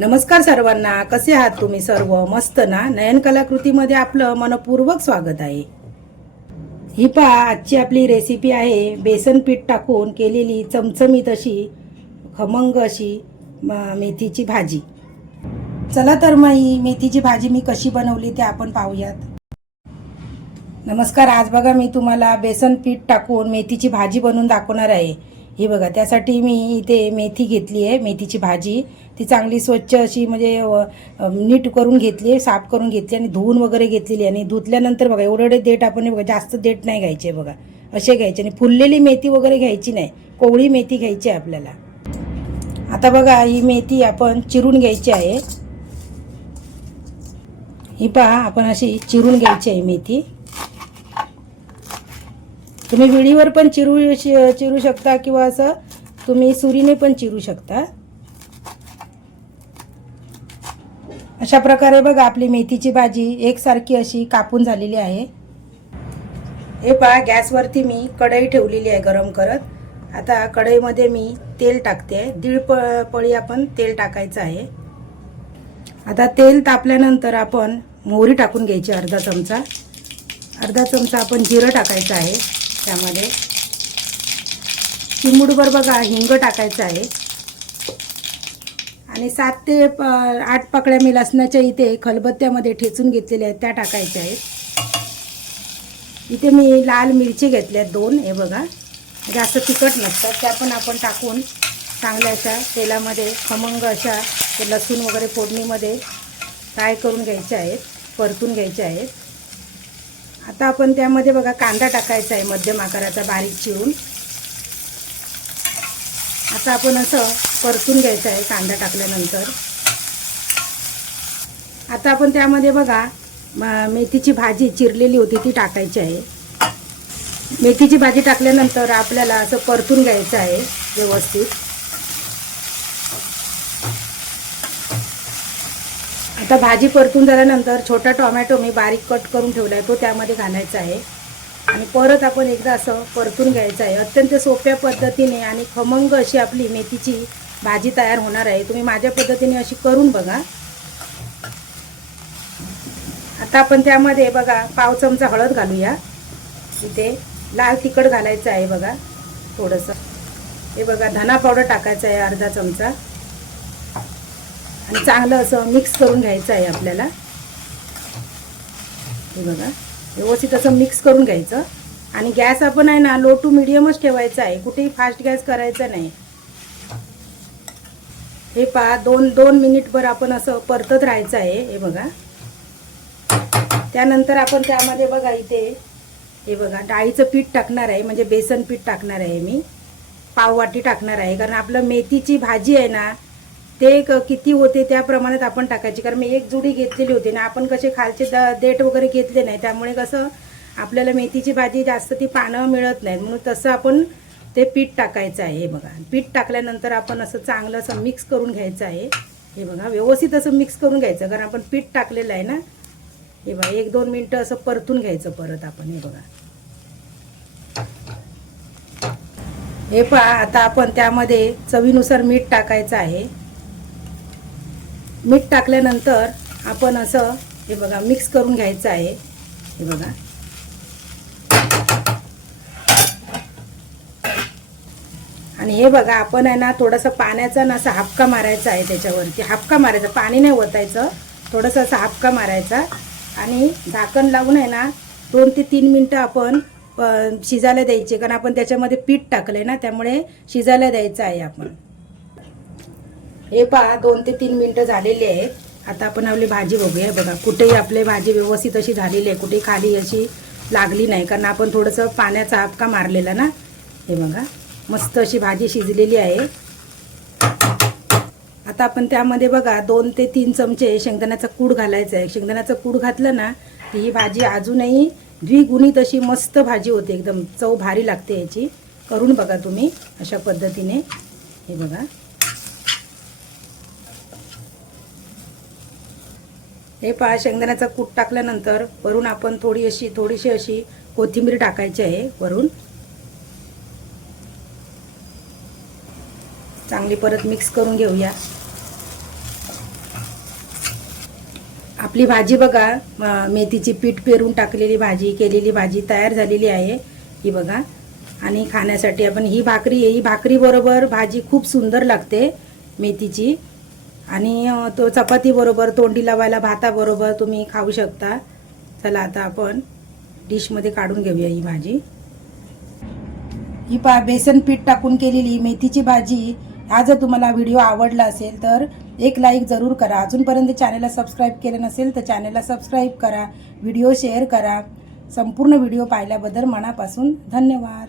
नमस्कार सर्वांना कसे आहात तुम्ही सर्व? मस्त ना? नयन कलाकृतीमध्ये आपलं मनपूर्वक स्वागत आहे. ही पहा आजची आपली रेसिपी आहे. बेसन पीठ टाकून केलेली चमचमीत अशी खमंग अशी मेथीची भाजी. चला तर मग ही मेथीची भाजी मी कशी बनवली ते आपण पाहूयात. नमस्कार आज बघा मी तुम्हाला बेसन पीठ टाकून मेथीची भाजी बनवून दाखवणार आहे. ही बघा त्यासाठी मी इथे मेथी घेतली आहे मेथीची भाजी. ती चांगली स्वच्छ अशी म्हणजे नीट करून घेतली आहे साफ करून घेतली आणि धुवून वगैरे घेतलेली आणि धुतल्यानंतर बघा एवढे एवढे देठ आपण हे बघा जास्त देठ नाही घ्यायचे बघा. असे घ्यायचे आणि फुललेली मेथी वगैरे घ्यायची नाही. कोवळी मेथी घ्यायची आहे आपल्याला. आता बघा ही मेथी आपण चिरून घ्यायची आहे. ही पहा आपण अशी चिरून घ्यायची आहे मेथी. तुम्ही विळीवर पण चिरू चिरू शकता किंवा असं तुम्ही सुरीने पण चिरू शकता. अशा प्रकारे बघा आपली मेथीची भाजी एकसारखी अशी कापून झालेली आहे. हे पहा गॅसवरती मी कढई ठेवलेली आहे गरम करत. आता कढईमध्ये मी तेल टाकते. दीड प पळी आपण तेल टाकायचं आहे. आता तेल तापल्यानंतर आपण मोहरी टाकून घ्यायची अर्धा चमचा. अर्धा चमचा आपण जिरं टाकायचं आहे. त्यामध्ये चिमुडभर बघा हिंग टाकायचं आहे. आणि सात ते प आठ पकड्या मी लसणाच्या इथे खलबत्त्यामध्ये ठेचून घेतलेल्या आहेत त्या टाकायच्या आहेत. इथे मी लाल मिरची घेतल्या दोन हे बघा. जास्त तिखट नसतात त्या पण आपण टाकून चांगल्या अशा तेलामध्ये खमंग अशा ते लसूण वगैरे फोडणीमध्ये फ्राय करून घ्यायच्या आहेत परतून घ्यायच्या आहेत. आता आपण त्यामध्ये बघा कांदा टाकायचा आहे मध्यम आकाराचा बारीक चिरून. आता आपण असं परतून घ्यायचं आहे कांदा टाकल्यानंतर. आता आपण त्यामध्ये बघा मेथीची भाजी चिरलेली होती ती टाकायची आहे. मेथीची भाजी टाकल्यानंतर आपल्याला असं परतून घ्यायचं आहे व्यवस्थित. आता भाजी परतून झाल्यानंतर छोटा टोमॅटो मी बारीक कट करून ठेवला आहे तो त्यामध्ये घालायचा आहे. आणि परत आपण एकदा असं परतून घ्यायचं आहे. अत्यंत सोप्या पद्धतीने आणि खमंग अशी आपली मेथीची भाजी तयार होणार आहे. तुम्ही माझ्या पद्धतीने अशी करून बघा. आता आपण त्यामध्ये बघा पाव चमचा हळद घालूया. इथे लाल तिखट घालायचं आहे बघा थोडंसं. हे बघा धना पावडर टाकायचं आहे अर्धा चमचा. चांगलं असं मिक्स करून घ्यायचं आहे आपल्याला. हे बघा. व्यवस्थित असं मिक्स करून घ्यायचं. आणि गॅस आपण आहे ना लो टू मिडियमच ठेवायचा आहे. कुठेही फास्ट गॅस करायचा नाही. हे पहा दोन दोन मिनिटभर आपण असं परतत राहायचं आहे. हे बघा. त्यानंतर आपण त्यामध्ये बघा इथे हे बघा डाळीचं पीठ टाकणार आहे. म्हणजे बेसन पीठ टाकणार आहे मी. पाववाटी टाकणार आहे. कारण आपलं मेथीची भाजी आहे ना ते क- किती होते त्या प्रमाणात आपण टाकायची. कारण मी एक जुडी घेतलेली होती ना आपण कसे खालचे द देठ वगैरे घेतले नाही त्यामुळे कसं आपल्याला मेथीची भाजी जास्त ती पानं मिळत नाहीत. म्हणून तसं आपण ते पीठ टाकायचं आहे हे बघा. पीठ टाकल्यानंतर आपण असं चांगलं असं मिक्स करून घ्यायचं आहे. हे बघा व्यवस्थित असं मिक्स करून घ्यायचं. कारण आपण पीठ टाकलेलं आहे ना हे बघा एक दोन मिनटं असं परतून घ्यायचं परत आपण हे बघा. हे पहा आता आपण त्यामध्ये चवीनुसार मीठ टाकायचं आहे. मीठ टाकल्यानंतर आपण असं हे बघा मिक्स करून घ्यायचं आहे. हे बघा. आणि हे बघा आपण आहे ना थोडंसं पाण्याचा ना असा हापका मारायचा आहे त्याच्यावरती. हापका मारायचा पाणी नाही ओतायचं. थोडंसं असा हापका मारायचा. आणि झाकण लावून आहे ना दोन ते तीन मिनटं आपण शिजायला द्यायचे. कारण आपण त्याच्यामध्ये पीठ टाकलंय ना त्यामुळे शिजायला द्यायचं आहे आपण. हे पहा दोन ते तीन मिनटं झालेली आहेत. आता आपण आपली भाजी बघूया. बघा कुठेही आपली भाजी व्यवस्थित अशी झालेली आहे. कुठेही खाली अशी लागली नाही. कारण आपण थोडंसं पाण्याचा हापका मारलेला ना? हे बघा मस्त अशी भाजी शिजलेली आहे. आता आपण त्यामध्ये बघा दोन ते तीन चमचे शेंगदाण्याचा कूड घालायचा आहे. शेंगदाण्याचं कूड घातलं ना की ही भाजी अजूनही द्विगुणित अशी मस्त भाजी होते. एकदम चव भारी लागते याची. करून बघा तुम्ही अशा पद्धतीने. हे बघा. हे पहा शेंगदाण्याचा कूट टाकल्यानंतर वरून आपण थोडी अशी थोडीशी अशी कोथिंबीर टाकायची आहे वरून. चांगली परत मिक्स करून घेऊया. आपली भाजी बघा मेथीची पीठ पेरून टाकलेली भाजी केलेली भाजी तयार झालेली आहे. ही बघा. आणि खाण्यासाठी आपण ही भाकरी ही भाकरीबरोबर भाजी खूप सुंदर लागते मेथीची. आणि तो चपाती बरोबर तोंडी लावायला भाताबरोबर तुम्ही खाऊ शकता. चला आता आपण डिशमध्ये काढून घेऊया ही भाजी. ही पा बेसन पीठ टाकून केलेली मेथीची भाजी. हा जर तुम्हाला व्हिडिओ आवडला असेल तर एक लाईक जरूर करा. अजूनपर्यंत चॅनलला सबस्क्राईब केलं नसेल तर चॅनलला सबस्क्राईब करा. व्हिडिओ शेअर करा. संपूर्ण व्हिडिओ पाहिल्याबद्दल मनापासून धन्यवाद.